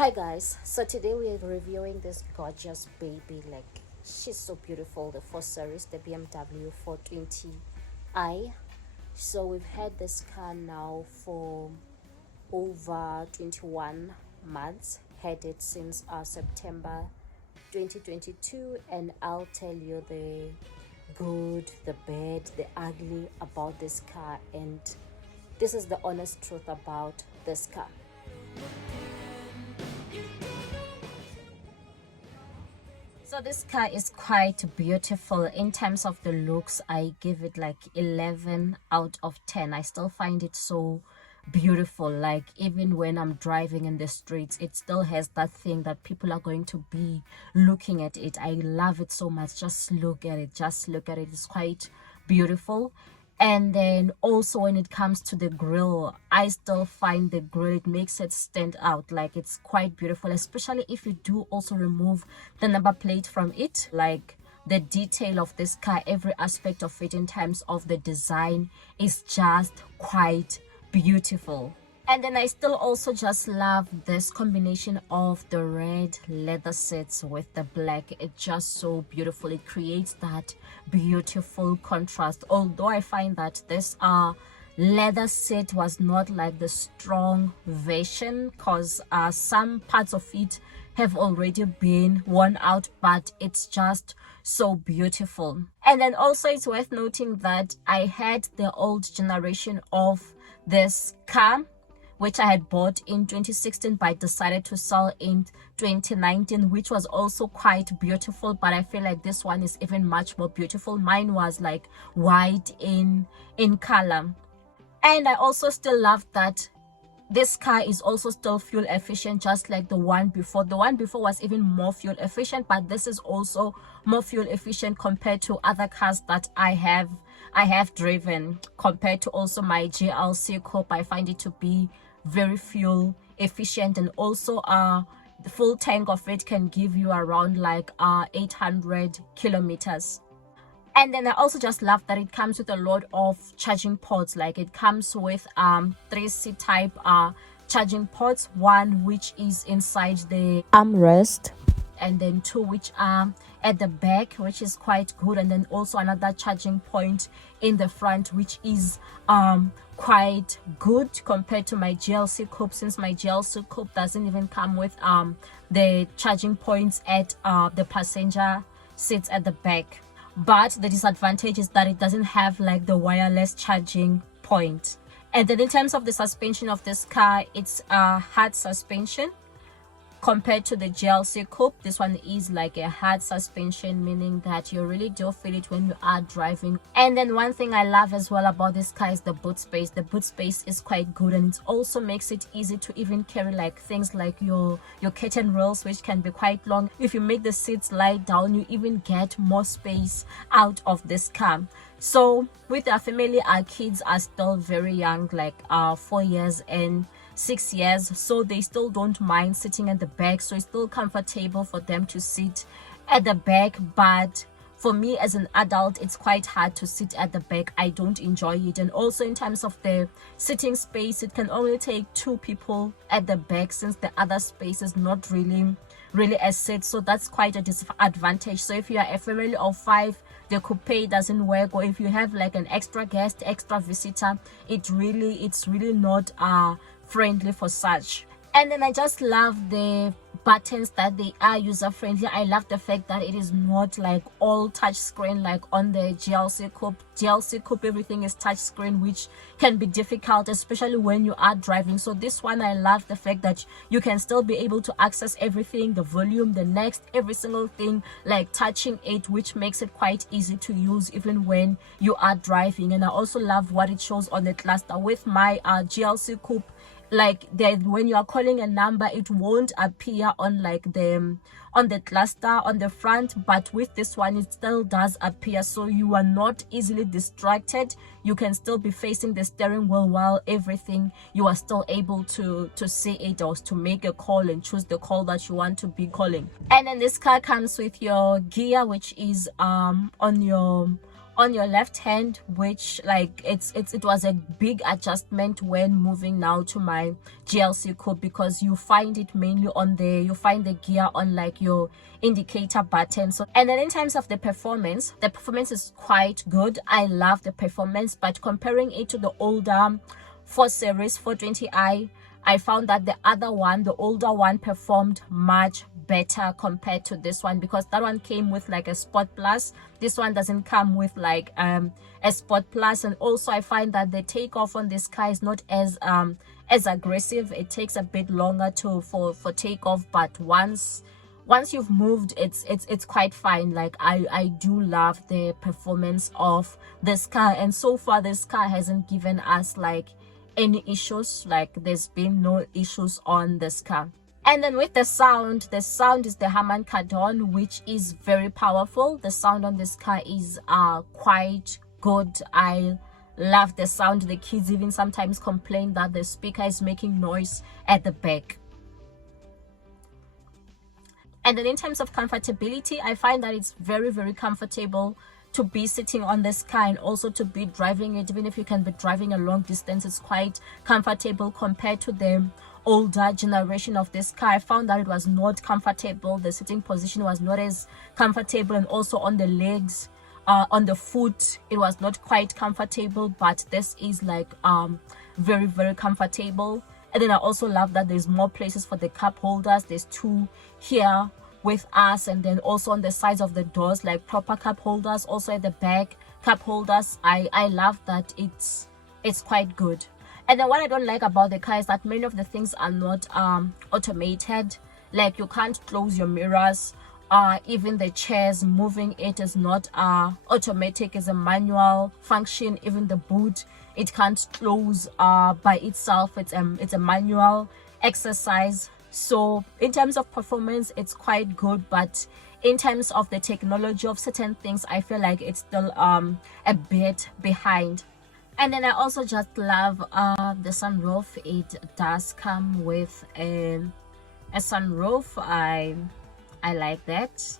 Hi guys, so today we are reviewing this gorgeous baby. Like, she's so beautiful, the 4 Series, the BMW 420i. So we've had this car now for over 21 months, had it since September 2022, and I'll tell you the good, the bad, the ugly about this car, and this is the honest truth about this car. So this car is quite beautiful. In terms of the looks, I give it like 11 out of 10. I still find it so beautiful. Like, even when I'm driving in the streets, it still has that thing that people are going to be looking at it. I love it so much. Just look at it, just look at it. It's quite beautiful. And then also when it comes to the grille, I still find the grille, it makes it stand out. Like, it's quite beautiful, especially if you do also remove the number plate from it. Like, the detail of this car, every aspect of it in terms of the design is just quite beautiful. And then I still also just love this combination of the red leather seats with the black. It's just so beautiful. It creates that beautiful contrast. Although I find that this leather seat was not like the strong version, because some parts of it have already been worn out, but it's just so beautiful. And then also it's worth noting that I had the old generation of this car, which I had bought in 2016 but I decided to sell in 2019, which was also quite beautiful, but I feel like this one is even much more beautiful. Mine was like white in color. And I also still love that this car is also still fuel efficient, just like the one before. The one before was even more fuel efficient, but this is also more fuel efficient compared to other cars that I have driven. Compared to also my GLC Coupe, I find it to be very fuel efficient, and also the full tank of it can give you around like 800 kilometers. And then I also just love that it comes with a lot of charging ports. Like, it comes with 3C type charging ports, one which is inside the armrest, and then 2 which are at the back, which is quite good, and then also another charging point in the front, which is quite good compared to my GLC Coupe, since my GLC Coupe doesn't even come with the charging points at the passenger seats at the back. But the disadvantage is that it doesn't have like the wireless charging point. And then in terms of the suspension of this car, it's a hard suspension. Compared to the GLC Coupe, this one is like a hard suspension, meaning that you really do feel it when you are driving. And then one thing I love as well about this car is the boot space. The boot space is quite good, and it also makes it easy to even carry like things like your curtain rails, which can be quite long. If you make the seats lie down, you even get more space out of this car. So with our family, our kids are still very young, like 4 years and 6 years, so they still don't mind sitting at the back, so it's still comfortable for them to sit at the back. But for me as an adult, it's quite hard to sit at the back. I don't enjoy it. And also in terms of the sitting space, it can only take 2 people at the back, since the other space is not really as set, so that's quite a disadvantage. So if you are a family of 5, the coupe doesn't work, or if you have like an extra guest, extra visitor, it's really not friendly for such. And then I just love the buttons, that they are user friendly. I love the fact that it is not like all touch screen like on the GLC Coupe. Everything is touch screen, which can be difficult, especially when you are driving. So this one, I love the fact that you can still be able to access everything, the volume, the next, every single thing, like touching it, which makes it quite easy to use even when you are driving. And I also love what it shows on the cluster. With my GLC Coupe, like that, when you are calling a number, it won't appear on like on the cluster on the front, but with this one it still does appear, so you are not easily distracted. You can still be facing the steering wheel while everything, you are still able to see it, or to make a call and choose the call that you want to be calling. And then this car comes with your gear, which is on on your left hand, which like it was a big adjustment when moving now to my GLC coupe, because you find it mainly on the, you find the gear on like your indicator button. So, and then in terms of the performance is quite good. I love the performance, but comparing it to the older 4 Series 420i, I found that the other one, the older one, performed much better compared to this one, because that one came with like a Sport Plus. This one doesn't come with like a Sport Plus. And also I find that the takeoff on this car is not as aggressive. It takes a bit longer for takeoff, but once you've moved, it's quite fine. Like I do love the performance of this car, and so far this car hasn't given us like any issues. Like there's been no issues on this car. And then with the sound is the Harman Kardon, which is very powerful. The sound on this car is quite good. I love the sound. The kids even sometimes complain that the speaker is making noise at the back. And then in terms of comfortability, I find that it's very, very comfortable to be sitting on this car, and also to be driving it. Even if you can be driving a long distance, it's quite comfortable compared to the older generation of this car. I found that it was not comfortable. The sitting position was not as comfortable, and also on the legs, on the foot, it was not quite comfortable. But this is like very, very comfortable. And then I also love that there's more places for the cup holders. There's 2 here with us, and then also on the sides of the doors, like proper cup holders. Also at the back, cup holders. I love that. It's quite good. And then what I don't like about the car is that many of the things are not automated. Like you can't close your mirrors. Even the chairs, moving it is not automatic. It's a manual function. Even the boot, it can't close by itself. It's a manual exercise. So in terms of performance, it's quite good, but in terms of the technology of certain things, I feel like it's still a bit behind. And then I also just love the sunroof. It does come with a sunroof. I like that.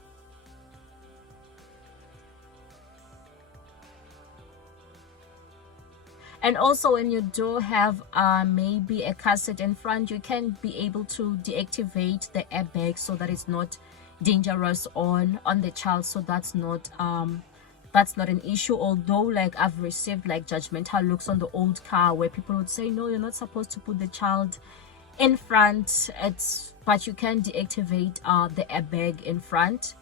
And also when you do have maybe a car seat in front, you can be able to deactivate the airbag so that it's not dangerous on the child. So that's not an issue. Although like I've received like judgmental looks on the old car where people would say, no, you're not supposed to put the child in front. But you can deactivate the airbag in front.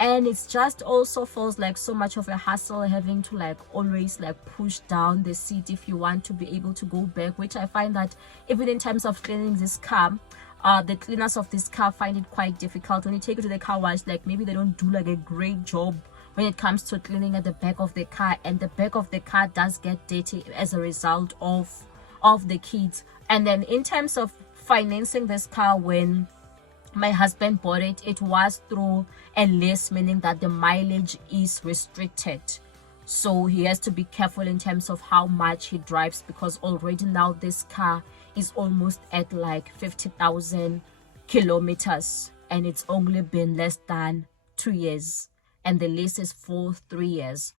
And it's just also feels like so much of a hassle having to like always like push down the seat if you want to be able to go back, which I find that even in terms of cleaning this car, the cleaners of this car find it quite difficult. When you take it to the car wash, like maybe they don't do like a great job when it comes to cleaning at the back of the car, and the back of the car does get dirty as a result of the kids. And then in terms of financing this car, when my husband bought it, it was through a lease, meaning that the mileage is restricted. So he has to be careful in terms of how much he drives, because already now this car is almost at like 50,000 kilometers, and it's only been less than 2 years, and the lease is for 3 years.